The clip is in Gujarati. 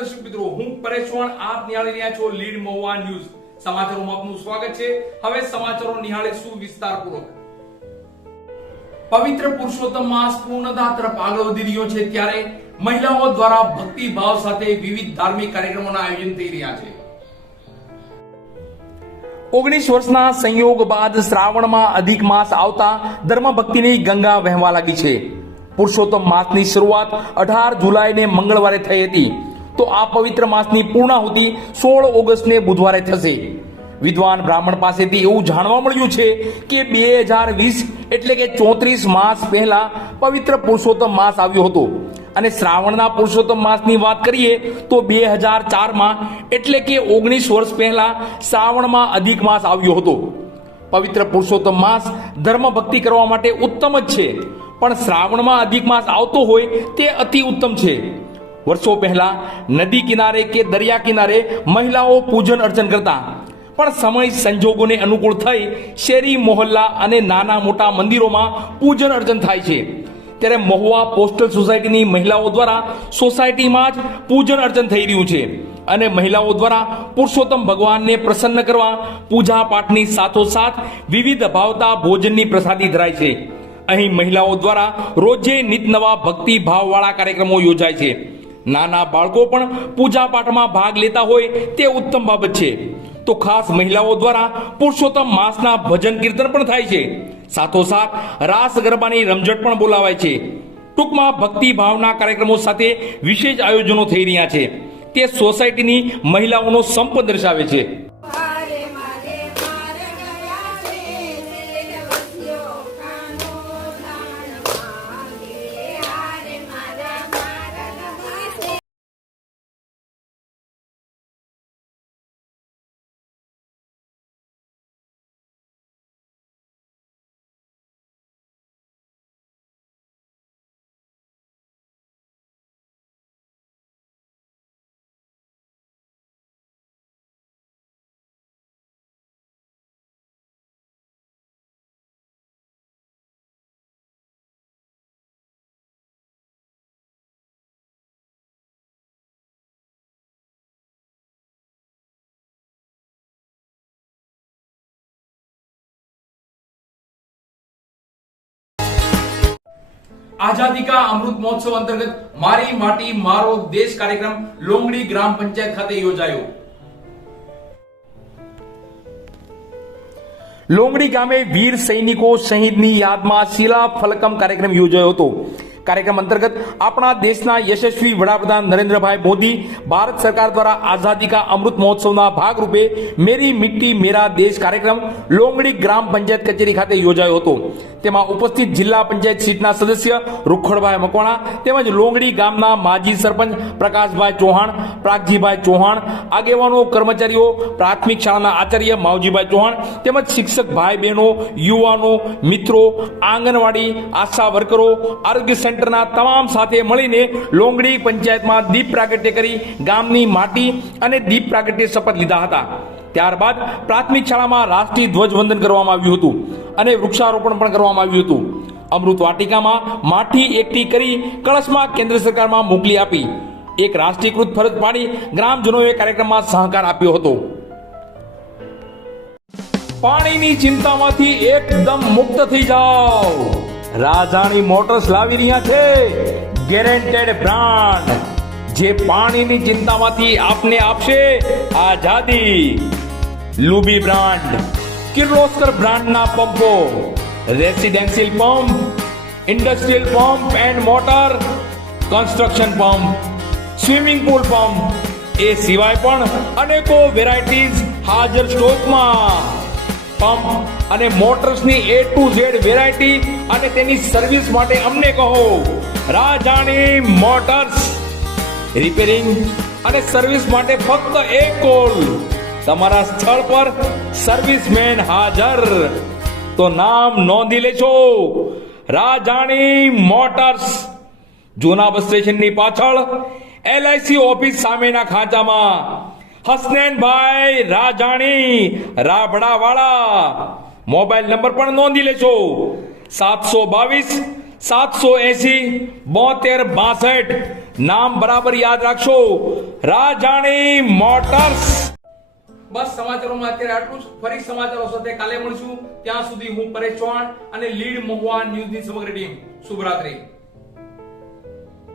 દર્શક મિત્રો, હું પરેશ ચૌહાણ, આપ નિહાળી રહ્યા છો લીડ મહુવા ન્યૂઝ. સમાચારોમાં આપનું સ્વાગત છે. હવે સમાચારો નિહાળીશું વિસ્તારપૂર્વક. પવિત્ર પુરુષોત્તમ માસ પૂર્ણતા તરફ આગળ વધી રહ્યો છે, ત્યારે મહિલાઓ દ્વારા ભક્તિ ભાવ સાથે વિવિધ ધાર્મિક કાર્યક્રમોના આયોજન થઈ રહ્યા છે. 19 વર્ષના સંયોગ બાદ શ્રાવણમાં અધિક માસ આવતા ધર્મ ભક્તિની ગંગા વહેવા લાગી છે. પુરુષોત્તમ માસની શરૂઆત 18 જુલાઈને મંગળવારે થઈ હતી, તો આ પવિત્ર માસની પૂર્ણાહુતિ 16 ઓગસ્ટને બુધવારે થશે. વિદ્વાન બ્રાહ્મણ પાસેથી એવું જાણવા મળ્યું છે કે 2020 એટલે કે 34 માસ પહેલા પવિત્ર પુરુષોત્તમ માસ આવ્યો હતો, અને શ્રાવણના પુરુષોત્તમ માસની વાત કરીએ તો 2004માં એટલે કે 19 વર્ષ પહેલા શ્રાવણમાં અધિક માસ આવ્યો હતો. પવિત્ર પુરુષોત્તમ માસ ધર્મ ભક્તિ કરવા માટે ઉત્તમ જ છે, પણ શ્રાવણમાં અધિક માસ આવતો હોય તે અતિ ઉત્તમ છે. વર્ષો પહેલા નદી કિનારે કે દરિયા કિનારે મહિલાઓ પૂજન અર્ચન કરતા, પણ સમય સંજોગોને અનુકૂળ થઈ શેરી મોહલ્લા અને નાના મોટા મંદિરોમાં પૂજન અર્ચન થાય છે. ત્યારે મહુવા પોસ્ટલ સોસાયટીની મહિલાઓ દ્વારા સોસાયટીમાં જ પૂજન અર્ચન થઈ રહ્યું છે, અને મહિલાઓ દ્વારા પુરુષોત્તમ ભગવાનને પ્રસન્ન કરવા પૂજા પાઠની સાથોસાથ વિવિધ ભાવતા ભોજનની પ્રસાદી ધરાય છે. અહીં મહિલાઓ દ્વારા રોજે નિત નવા ભક્તિ ભાવવાળા કાર્યક્રમો યોજાય છે. નાના બાળકો પણ પૂજા પાઠમાં ભાગ લેતા હોય તે ઉત્તમ બાબત છે. તો ખાસ મહિલાઓ દ્વારા પુરુષોત્તમ માસના ભજન કીર્તન પણ થાય છે, સાથોસાથ રાસ ગરબાની રમઝટ પણ બોલાવાય છે. ટૂંકમાં ભક્તિ ભાવના કાર્યક્રમો સાથે વિશેષ આયોજનો થઈ રહ્યા છે. તે સોસાયટીની મહિલાઓનો સંપ દર્શાવે છે. આઝાદી કા અમૃત મહોત્સવ અંતર્ગત મારી માટી મારો દેશ કાર્યક્રમ લોંગડી ગ્રામ પંચાયત ખાતે યોજાયો. લોંગડી ગામે વીર સૈનિકો શહીદની યાદમાં શિલા ફલકમ કાર્યક્રમ યોજાયો હતો. કાર્યક્રમ અંતર્ગત આપણા દેશના યશસ્વી વડાપ્રધાન નરેન્દ્રભાઈ મોદી ભારત સરકાર દ્વારા આઝાદી કા અમૃત મહોત્સવના ભાગરૂપે મેરી મિટ્ટી મેરા દેશ કાર્યક્રમ લોંગડી ગ્રામ પંચાયત કચેરી ખાતે યોજાયો હતો. તેમાં ઉપસ્થિત જિલ્લા પંચાયત સીટના સદસ્ય રૂખડભાઈ મકવાણા તેમજ લોંગડી ગામના માજી સરપંચ પ્રકાશભાઈ ચૌહાણ, પ્રાગજીભાઈ ચૌહાણ, આગેવાનો, કર્મચારીઓ, પ્રાથમિક શાળાના આચાર્ય માવજીભાઈ ચૌહાણ તેમજ શિક્ષક ભાઈ બહેનો, યુવાનો, મિત્રો, આંગણવાડી, આશા વર્કરો, આરોગ્ય સેન્ટરના તમામ સાથે મળીને લોંગડી પંચાયતમાં દીપ પ્રાગટ્ય કરી ગામની માટી અને દીપ પ્રાગટ્ય શપથ લીધા હતા. ત્યારબાદ પ્રાથમિક શાળામાં રાષ્ટ્રીય ધ્વજવંદન કરવામાં આવ્યું હતું અને વૃક્ષારોપણ પણ કરવામાં આવ્યું હતું. અમૃત વાટિકામાં માટી એકઠી કરી કળશમાં કેન્દ્ર સરકારમાં મોકલી આપી એક રાષ્ટ્રીયકૃત ફરજ પાડી ગ્રામજનોએ કાર્યક્રમમાં સહકાર આપ્યો હતો. પાણીની ચિંતામાંથી એકદમ મુક્ત થઈ જાઓ. રાજાણી મોટર્સ લાવી રહ્યા છે ગેરંટેડ બ્રાન્ડ, જે પાણીની ચિંતામાંથી આપને આપશે આઝાદી. લુબી બ્રાન્ડ, કિર્લોસ્કર બ્રાન્ડના પંપો, residential pump, industrial pump and motor, construction pump, swimming pool pump, એ સિવાય પણ અનેકો વેરાયટીઝ હાજર સ્ટોકમાં. પંપ અને મોટર્સની A to Z વેરાયટી અને તેની સર્વિસ માટે અમને કહો રાજાણી મોટર્સ. રિપેરિંગ અને સર્વિસ માટે ફક્ત એક કોલ. તમારા સ્થળ પર સર્વિસમેન હાજર. તો નામ નોંધી લેજો, રાજાણી મોટર્સ, જૂના બસ સ્ટેશનની પાછળ LIC ઓફિસ સામેના ખાંચામાં. હસનૈનભાઈ રાજાણી, રાબડાવાળા. મોબાઈલ નંબર પણ નોંધી લેજો 722 780 72 62 નામ બરાબર યાદ રાખશો, રાજાણી મોટર્સ. બસ સમાચારોમાં અત્યારે આટલું જ. ફરી સમાચારો સાથે કાલે મળશું. ત્યાં સુધી હું પરેશ ચૌહાણ અને લીડ મહુવા ન્યૂઝની સમગ્ર ટીમ શુભરાત્રી.